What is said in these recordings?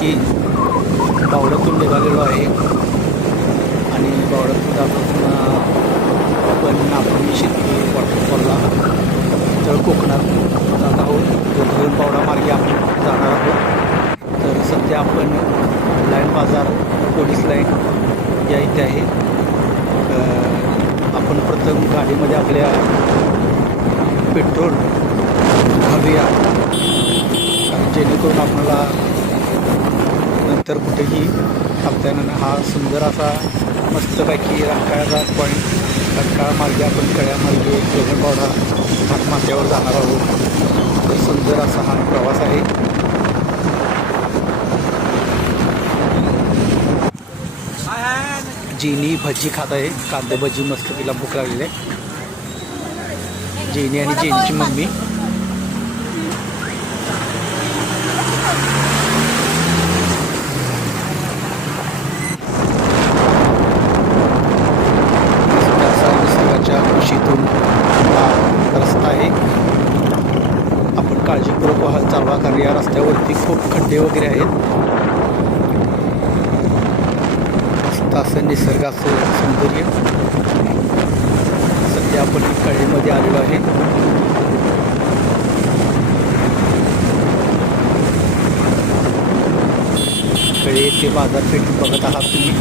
मस्तपैकी बावड्यातून निघालेलो आहे आणि बावड्यातून जाताना आपण शेती वॉटरफॉलला तर कोकणात जात आहोत. गगन बावडा मार्गे आपण जाणार आहोत. तर सध्या आपण लाईन बाजार पोलीस लाईन या इथे आहे. आपण प्रथम गाडीमध्ये आपल्या पेट्रोल घालूया जेणेकरून आपल्याला नंतर कुठेही थांबता येणार. हा सुंदर असा मस्तपैकी रंकाळ्याचा पॉईंट. रंकाळा मार्गे आपण कळ्यामार्गे गगनबावडा घाटमाथ्यावर जाणार आहोत. तर सुंदर असा हा प्रवास आहे. जेनी भजी खात आहे. कांदे भजी मस्त तिला भूक लागलेली आहे. जेनी आणि जेनीची मम्मी. निसर्गाच्या खुशीतून हा रस्ता आहे. आपण काळजीपूर्वक वाहन चालवा कारण या रस्त्यावरती खूप खड्डे वगैरे आहेत. असं निसर्गाचं सौंदर्य. सध्या आपण कळेमध्ये आलेलो आहे. कळे ते बाजारपेठ बघत आहात तुम्ही.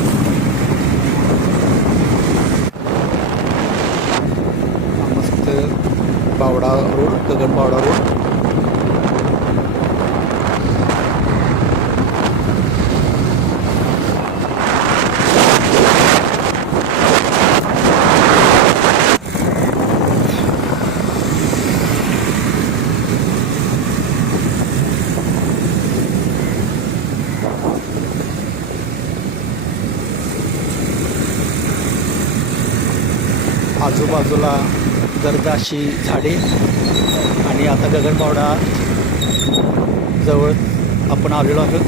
मस्त बावडा रोड, गगन बावडा रोड. आजूबाजूला गर्द अशी झाडे आणि आता गगनबावडा जवळ आपण आलेलो आहोत.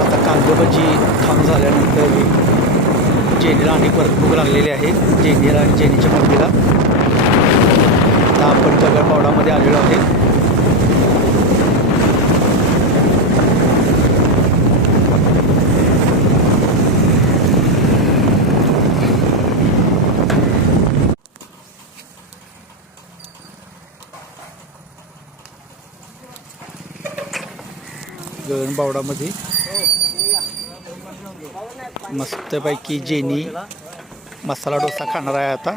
आता कांदेभजी थांब झाल्यानंतर जेनीला आणि परत भूक लागलेली आहे. जेनीला आणि जेनीच्या मम्मीला. आता आपण गगनबावडामध्ये आलेलो आहे. गगनबावडामध्ये मस्तपैकी जेनी मसाला डोसा खाणार आहे आता.